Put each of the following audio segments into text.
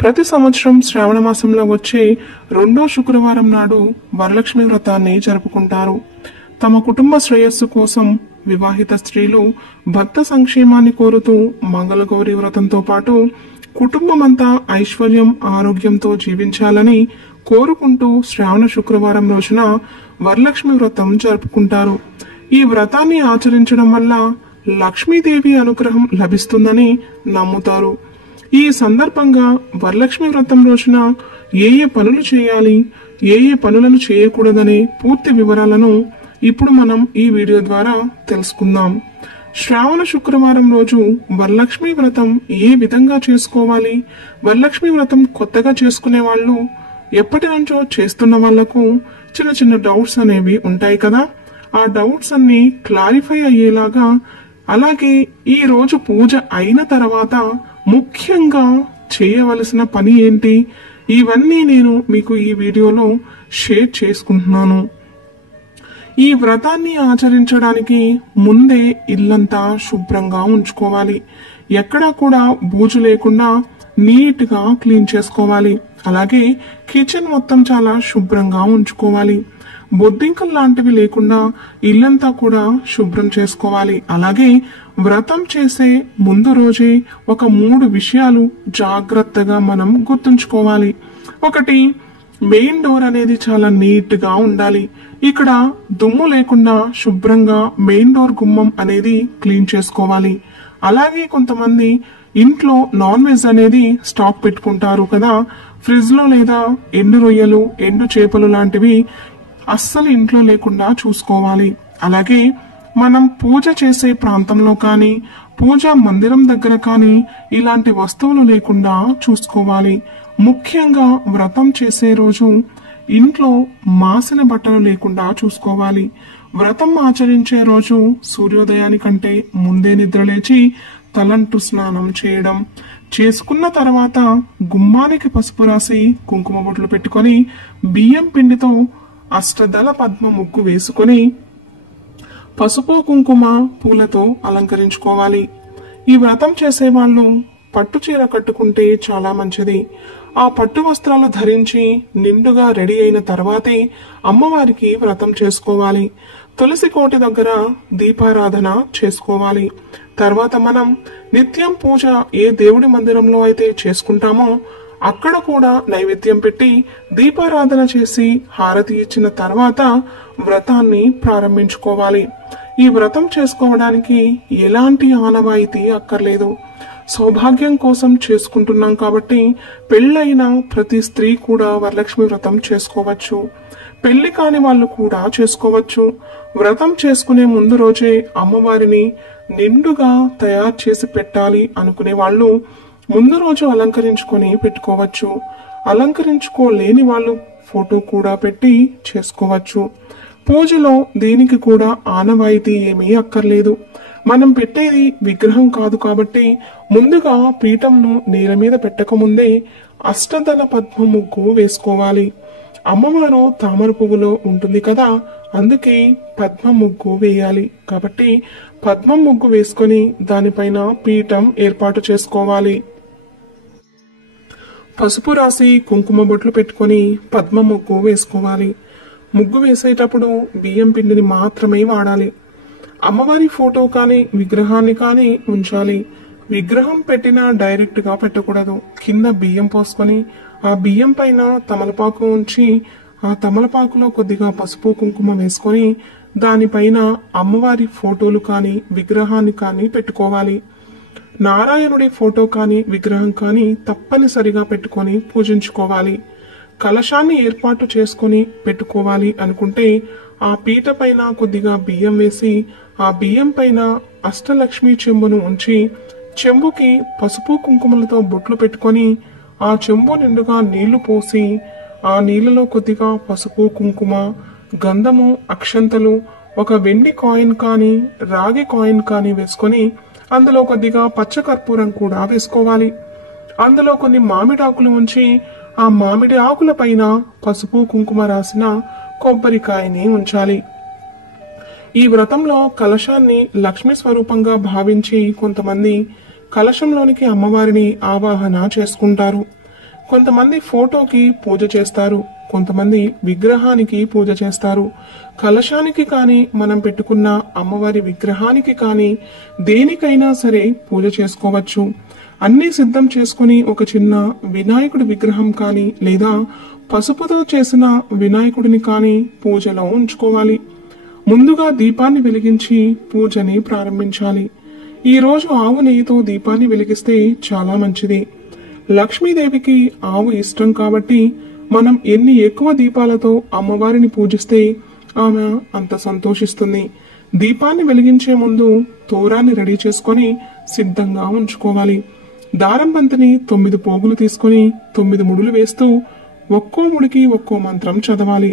ప్రతి సంవత్సరం శ్రావణ మాసంలో వచ్చే రెండో శుక్రవారం నాడు వరలక్ష్మి వ్రతాన్ని జరుపుకుంటారు. తమ కుటుంబ శ్రేయస్సు కోసం వివాహిత స్త్రీలు భర్త సంక్షేమాన్ని కోరుతూ మంగళగౌరి వ్రతంతో పాటు కుటుంబమంతా ఐశ్వర్యం ఆరోగ్యంతో జీవించాలని కోరుకుంటూ శ్రావణ శుక్రవారం రోజున వరలక్ష్మి వ్రతం జరుపుకుంటారు. ఈ వ్రతాన్ని ఆచరించడం వల్ల లక్ష్మీదేవి అనుగ్రహం లభిస్తుందని నమ్ముతారు. ఈ సందర్భంగా వరలక్ష్మి వ్రతం రోజున ఏ పనులు చేయాలి, ఏ పనులను చేయకూడదనే పూర్తి వివరాలను ఇప్పుడు మనం ఈ వీడియో ద్వారా తెలుసుకుందాం. శ్రావణ శుక్రవారం రోజు వరలక్ష్మి వ్రతం ఏ విధంగా చేసుకోవాలి, వరలక్ష్మి వ్రతం కొత్తగా చేసుకునే వాళ్ళు, ఎప్పటి నుంచో చేస్తున్న వాళ్లకు చిన్న చిన్న డౌట్స్ అనేవి ఉంటాయి కదా. ఆ డౌట్స్ అన్ని క్లారిఫై అయ్యేలాగా, అలాగే ఈ రోజు పూజ అయిన తర్వాత ముఖ్యంగా చేయవలసిన పని ఏంటి, ఇవన్నీ నేను మీకు ఈ వీడియోలో షేర్ చేసుకుంటున్నాను. ఈ వ్రతాన్ని ఆచరించడానికి ముందే ఇల్లంతా శుభ్రంగా ఉంచుకోవాలి. ఎక్కడా కూడా బూజు లేకుండా నీట్ గా క్లీన్ చేసుకోవాలి. అలాగే కిచెన్ మొత్తం చాలా శుభ్రంగా ఉంచుకోవాలి. బొద్దింకలు లాంటివి లేకుండా ఇల్లంతా కూడా శుభ్రం చేసుకోవాలి. అలాగే వ్రతం చేసే ముందు రోజే ఒక 3 విషయాలు జాగ్రత్తగా మనం గుర్తుంచుకోవాలి. ఒకటి, మెయిన్ డోర్ అనేది చాలా నీట్ గా ఉండాలి. ఇక్కడ దుమ్ము లేకుండా శుభ్రంగా మెయిన్ డోర్ గుమ్మం అనేది క్లీన్ చేసుకోవాలి. అలాగే కొంతమంది ఇంట్లో నాన్ వెజ్ అనేది స్టాక్ పెట్టుకుంటారు కదా, ఫ్రిడ్జ్ లో లేదా ఎండు రొయ్యలు, ఎండు చేపలు లాంటివి అస్సలు ఇంట్లో లేకుండా చూసుకోవాలి. అలాగే మనం పూజ చేసే ప్రాంతంలో కానీ, పూజా మందిరం దగ్గర కానీ ఇలాంటి వస్తువులు లేకుండా చూసుకోవాలి. ముఖ్యంగా వ్రతం చేసే రోజు ఇంట్లో మాసిన బట్టలు లేకుండా చూసుకోవాలి. వ్రతం ఆచరించే రోజు సూర్యోదయానికంటే ముందే నిద్రలేచి తలంటు స్నానం చేయడం, చేసుకున్న తర్వాత గుమ్మానికి పసుపు రాసి కుంకుమ బొట్లు పెట్టుకొని బియ్యం పిండితో అష్టదళ పద్మ ముగ్గు వేసుకొని పసుపు కుంకుమ పూలతో అలంకరించుకోవాలి. ఈ వ్రతం చేసే వాళ్ళు పట్టు చీర కట్టుకుంటే చాలా మంచిది. ఆ పట్టు వస్త్రాలు ధరించి నిండుగా రెడీ అయిన తర్వాతే అమ్మవారికి వ్రతం చేసుకోవాలి. తులసి కోటి దగ్గర దీపారాధన చేసుకోవాలి. తర్వాత మనం నిత్యం పూజ ఏ దేవుడి మందిరంలో అయితే చేసుకుంటామో అక్కడ కూడా నైవేద్యం పెట్టి దీపారాధన చేసి హారతి ఇచ్చిన తర్వాత వ్రతాన్ని ప్రారంభించుకోవాలి. ఈ వ్రతం చేసుకోవడానికి ఎలాంటి ఆనవాయితీ అక్కర్లేదు. సౌభాగ్యం కోసం చేసుకుంటున్నాం కాబట్టి పెళ్ళైన ప్రతి స్త్రీ కూడా వరలక్ష్మి వ్రతం చేసుకోవచ్చు. పెళ్లి కాని వాళ్ళు కూడా చేసుకోవచ్చు. వ్రతం చేసుకునే ముందు రోజే అమ్మవారిని నిండుగా తయారు చేసి పెట్టాలి అనుకునే వాళ్ళు ముందు రోజు అలంకరించుకొని పెట్టుకోవచ్చు. అలంకరించుకోలేని వాళ్ళు ఫోటో కూడా పెట్టి చేసుకోవచ్చు. పూజలో దీనికి కూడా ఆనవాయితీ ఏమీ అక్కర్లేదు. మనం పెట్టేది విగ్రహం కాదు కాబట్టి ముందుగా పీఠంను నేల మీద పెట్టకముందే అష్టదళ పద్మ ముగ్గు వేసుకోవాలి. అమ్మవారు తామర పువ్వులో ఉంటుంది కదా, అందుకే పద్మ ముగ్గు వేయాలి. కాబట్టి పద్మ ముగ్గు వేసుకొని దానిపైన పీఠం ఏర్పాటు చేసుకోవాలి. పసుపు రాసి కుంకుమ బొట్లు పెట్టుకొని పద్మ ముగ్గు వేసుకోవాలి. ముగ్గు వేసేటప్పుడు బియ్యం పిండిని మాత్రమే వాడాలి. అమ్మవారి ఫోటో కానీ విగ్రహాన్ని కానీ ఉంచాలి. విగ్రహం పెట్టినా డైరెక్ట్ గా పెట్టకూడదు. కింద బియ్యం పోసుకొని ఆ బియ్యం పైన తమలపాకు ఉంచి ఆ తమలపాకులో కొద్దిగా పసుపు కుంకుమ వేసుకొని దానిపైన అమ్మవారి ఫోటోలు కానీ విగ్రహాన్ని కానీ పెట్టుకోవాలి. నారాయణుడి ఫోటో కానీ విగ్రహం కానీ తప్పనిసరిగా పెట్టుకొని పూజించుకోవాలి. కలశాన్ని ఏర్పాటు చేసుకొని పెట్టుకోవాలి అనుకుంటే ఆ పీట పైన కొద్దిగా బియ్యం వేసి ఆ బియ్యం పైన అష్టలక్ష్మి చెంబును ఉంచి చెంబుకి పసుపు కుంకుమలతో బొట్లు పెట్టుకొని ఆ చెంబు నిండుగా నీళ్లు పోసి ఆ నీళ్లలో కొద్దిగా పసుపు కుంకుమ, గంధము, అక్షంతలు, ఒక వెండి కాయిన్ కానీ రాగి కాయిన్ కానీ వేసుకొని అందులో కొద్దిగా పచ్చకర్పూరం కూడా వేసుకోవాలి. అందులో కొన్ని మామిడాకులు ఉంచి ఆ మామిడి ఆకుల పైన పసుపు కుంకుమ రాసిన కొబ్బరికాయని ఉంచాలి. ఈ వ్రతంలో కలశాన్ని లక్ష్మీ స్వరూపంగా భావించి కొంతమంది కలశంలోనికి అమ్మవారిని ఆవాహన చేసుకుంటారు. కొంతమంది ఫోటోకి పూజ చేస్తారు, కొంతమంది విగ్రహానికి పూజ చేస్తారు. కలశానికి కానీ మనం పెట్టుకున్న అమ్మవారి విగ్రహానికి కానీ దేనికైనా సరే పూజ చేసుకోవచ్చు. అన్ని సిద్ధం చేసుకుని ఒక చిన్న వినాయకుడి విగ్రహం కానీ లేదా పసుపుతో చేసిన వినాయకుడిని కానీ పూజలో ఉంచుకోవాలి. ముందుగా దీపాన్ని వెలిగించి పూజని ప్రారంభించాలి. ఈ రోజు ఆవు నెయ్యితో దీపాన్ని వెలిగిస్తే చాలా మంచిది. లక్ష్మీదేవికి ఆవు ఇష్టం కాబట్టి మనం ఎన్ని ఎక్కువ దీపాలతో అమ్మవారిని పూజిస్తే ఆమె అంత సంతోషిస్తుంది. దీపాన్ని వెలిగించే ముందు తోరాన్ని రెడీ చేసుకొని సిద్ధంగా ఉంచుకోవాలి. దారం బంతిని 9 పోగులు తీసుకొని 9 ముడులు వేస్తూ ఒక్కో ముడికి ఒక్కో మంత్రం చదవాలి.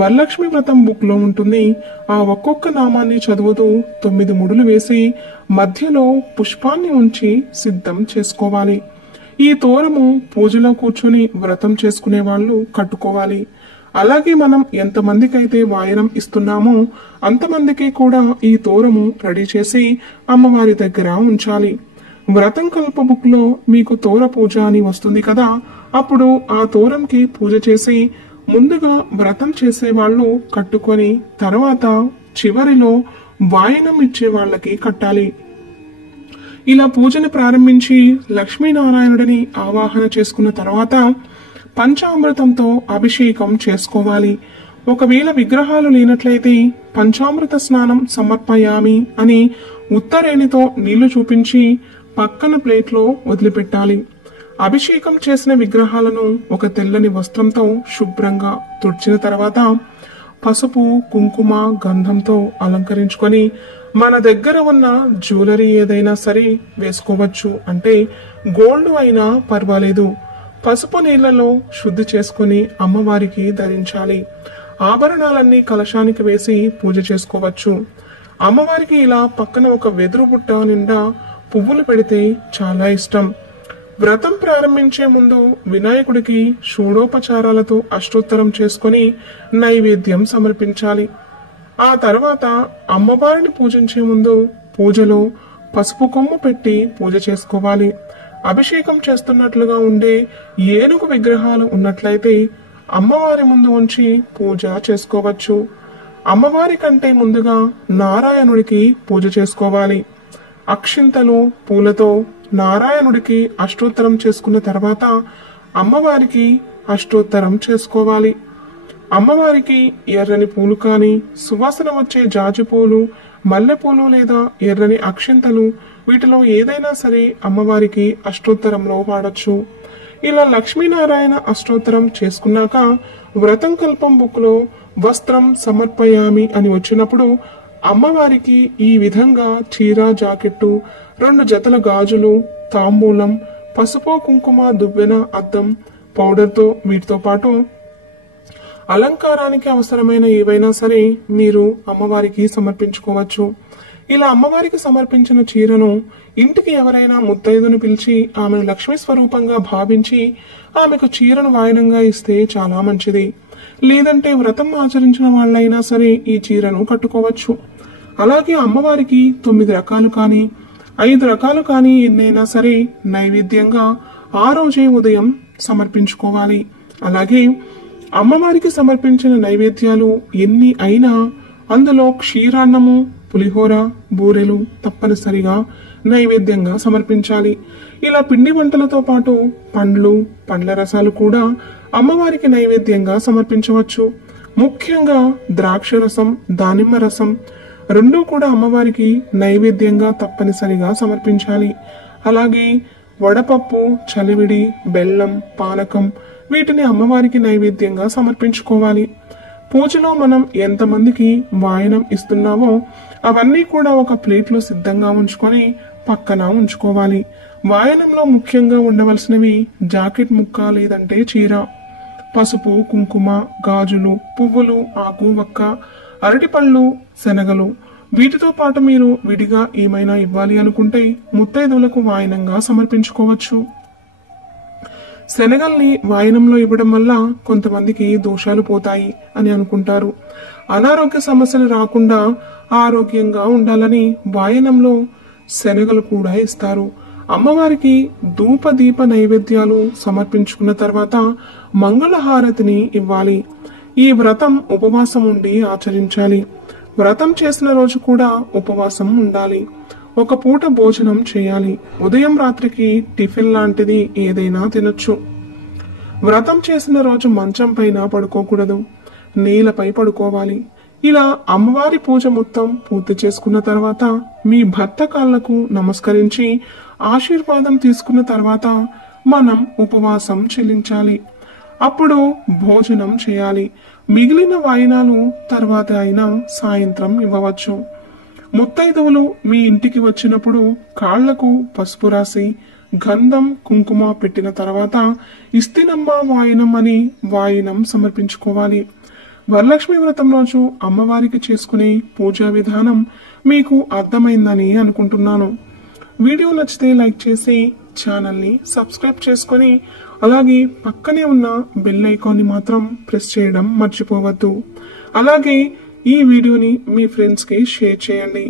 వరలక్ష్మి వ్రతం బుక్ లో ఉంటుంది. ఆ ఒక్కొక్క నామాన్ని చదువుతూ 9 ముడులు వేసి మధ్యలో పుష్పాన్ని ఉంచి సిద్ధం చేసుకోవాలి. ఈ తోరము పూజలో కూర్చొని వ్రతం చేసుకునే వాళ్ళు కట్టుకోవాలి. అలాగే మనం ఎంతమందికైతే వాయనం ఇస్తున్నామో అంతమందికి కూడా ఈ తోరము రెడీ చేసి అమ్మవారి దగ్గర ఉంచాలి. వ్రతం కల్ప బుక్ లో మీకు తోర పూజ అని వస్తుంది కదా, అప్పుడు ఆ తోరంకి పూజ చేసి ముందుగా వ్రతం చేసే వాళ్ళు కట్టుకొని తర్వాత చివరిలో వాయనం ఇచ్చే వాళ్ళకి కట్టాలి. ఇలా పూజను ప్రారంభించి లక్ష్మీనారాయణుడిని ఆవాహన చేసుకున్న తర్వాత పంచామృతంతో అభిషేకం చేసుకోవాలి. ఒకవేళ విగ్రహాలు లేనట్లయితే పంచామృత స్నానం సమర్పయామి అని ఉత్తరేణితో నీళ్లు చూపించి పక్కన ప్లేట్లో వదిలిపెట్టాలి. అభిషేకం చేసిన విగ్రహాలను ఒక తెల్లని వస్త్రంతో శుభ్రంగా తుడిచిన తర్వాత పసుపు, కుంకుమ, గంధంతో అలంకరించుకొని మన దగ్గర ఉన్న జ్యువెలరీ ఏదైనా సరే వేసుకోవచ్చు. అంటే గోల్డ్ అయినా పర్వాలేదు. పసుపు నీళ్లలో శుద్ధి చేసుకుని అమ్మవారికి ధరించాలి. ఆభరణాలన్నీ కలశానికి వేసి పూజ చేసుకోవచ్చు. అమ్మవారికి ఇలా పక్కన ఒక వెదురు బుట్ట నిండా పువ్వులు పెడితే చాలా ఇష్టం. వ్రతం ప్రారంభించే ముందు వినాయకుడికి షోడోపచారాలతో అష్టోత్తరం చేసుకుని నైవేద్యం సమర్పించాలి. ఆ తర్వాత అమ్మవారిని పూజించే ముందు పూజలో పసుపు కొమ్ము పెట్టి పూజ చేసుకోవాలి. అభిషేకం చేస్తున్నట్లుగా ఉండే ఏనుగు విగ్రహాలు ఉన్నట్లయితే అమ్మవారి ముందు ఉంచి పూజ చేసుకోవచ్చు. అమ్మవారి కంటే ముందుగా నారాయణుడికి పూజ చేసుకోవాలి. అక్షింతలు, పూలతో నారాయణుడికి అష్టోత్తరం చేసుకున్న తర్వాత అమ్మవారికి అష్టోత్తరం చేసుకోవాలి. అమ్మవారికి ఎర్రని పూలు కానీ, సువాసన వచ్చే జాజి పూలు, మల్లెపూలు లేదా ఎర్రని అక్షింతలు వీటిలో ఏదైనా సరే అమ్మవారికి అష్టోత్తరంలో వాడచ్చు. ఇలా లక్ష్మీనారాయణ అష్టోత్తరం చేసుకున్నాక వ్రతం కల్పం బుక్ లో వస్త్రం సమర్పయామి అని వచ్చినప్పుడు అమ్మవారికి ఈ విధంగా చీర, జాకెట్టు, 2 జతల గాజులు, తాంబూలం, పసుపు, కుంకుమ, దువ్వెన, అద్దం, పౌడర్తో వీటితో పాటు అలంకారానికి అవసరమైన ఏవైనా సరే మీరు అమ్మవారికి సమర్పించుకోవచ్చు. ఇలా అమ్మవారికి సమర్పించిన చీరను ఇంటికి ఎవరైనా ముత్తైదును పిలిచి ఆమెను లక్ష్మీ స్వరూపంగా భావించి ఆమెకు చీరను వాయనంగా ఇస్తే చాలా మంచిది. లేదంటే వ్రతం ఆచరించిన వాళ్ళైనా సరే ఈ చీరను కట్టుకోవచ్చు. అలాగే అమ్మవారికి 9 రకాలు కానీ 5 రకాలు కానీ ఎన్నైనా సరే నైవేద్యంగా ఆ రోజే ఉదయం సమర్పించుకోవాలి. అలాగే అమ్మవారికి సమర్పించిన నైవేద్యాలు ఎన్ని అయినా అందులో క్షీరాన్నము, పులిహోర, బూరెలు తప్పనిసరిగా నైవేద్యంగా సమర్పించాలి. ఇలా పిండి వంటలతో పాటు పండ్లు, పండ్ల రసాలు కూడా అమ్మవారికి నైవేద్యంగా సమర్పించవచ్చు. ముఖ్యంగా ద్రాక్ష రసం, దానిమ్మ రసం 2 కూడా అమ్మవారికి నైవేద్యంగా తప్పనిసరిగా సమర్పించాలి. అలాగే వడపప్పు, చలివిడి, బెల్లం, పానకం వీటిని అమ్మవారికి నైవేద్యంగా సమర్పించుకోవాలి. పూజలో మనం ఎంతమందికి వాయనం ఇస్తున్నామో అవన్నీ కూడా ఒక ప్లేట్లో సిద్ధంగా ఉంచుకొని పక్కన ఉంచుకోవాలి. వాయనంలో ముఖ్యంగా ఉండవలసినవి జాకెట్ ముక్క లేదంటే చీర, పసుపు, కుంకుమ, గాజులు, పువ్వులు, ఆకు, వక్క, అరటిపళ్ళు, శనగలు. వీటితో పాటు మీరు విడిగా ఏమైనా ఇవ్వాలి అనుకుంటే ముత్తైదువులకు వాయనంగా సమర్పించుకోవచ్చు. శనగల్ని వాయనంలో ఇవ్వడం వల్ల కొంతమందికి దోషాలు పోతాయి అని అనుకుంటారు. అనారోగ్య సమస్యలు రాకుండా ఆరోగ్యంగా ఉండాలని వాయనంలో శనగలు కూడా ఇస్తారు. అమ్మవారికి ధూప దీప నైవేద్యాలు సమర్పించుకున్న తర్వాత మంగళహారతిని ఇవ్వాలి. ఈ వ్రతం ఉపవాసం ఉండి ఆచరించాలి. వ్రతం చేసిన రోజు కూడా ఉపవాసం ఉండాలి. ఒక పూట భోజనం చేయాలి. ఉదయం రాత్రికి టిఫిన్ లాంటిది ఏదైనా తినొచ్చు. వ్రతం చేసిన రోజు మంచం పైన పడుకోకూడదు, నేలపై పడుకోవాలి. ఇలా అమ్మవారి పూజ మొత్తం పూర్తి చేసుకున్న తర్వాత మీ భర్త కాళ్లకు నమస్కరించి ఆశీర్వాదం తీసుకున్న తర్వాత మనం ఉపవాసం చెల్లించాలి. అప్పుడు భోజనం చేయాలి. మిగిలిన వాయినాలు తర్వాత అయినా సాయంత్రం ఇవ్వవచ్చు. ముత్తైదువులు మీ ఇంటికి వచ్చినప్పుడు కాళ్లకు పసుపు రాసి గంధం కుంకుమ పెట్టిన తర్వాత ఇస్తినమ్మ వాయినం అని వాయినం సమర్పించుకోవాలి. వరలక్ష్మి వ్రతం రోజు అమ్మవారికి చేసుకునే పూజా విధానం మీకు అర్థమైందని అనుకుంటున్నాను. వీడియో నచ్చితే లైక్ చేసి ఛానల్ని సబ్స్క్రైబ్ చేసుకొని అలాగే పక్కనే ఉన్న బెల్ ఐకాన్ని మాత్రం ప్రెస్ చేయడం మర్చిపోవద్దు. అలాగే ఈ వీడియోని మీ ఫ్రెండ్స్కి షేర్ చేయండి.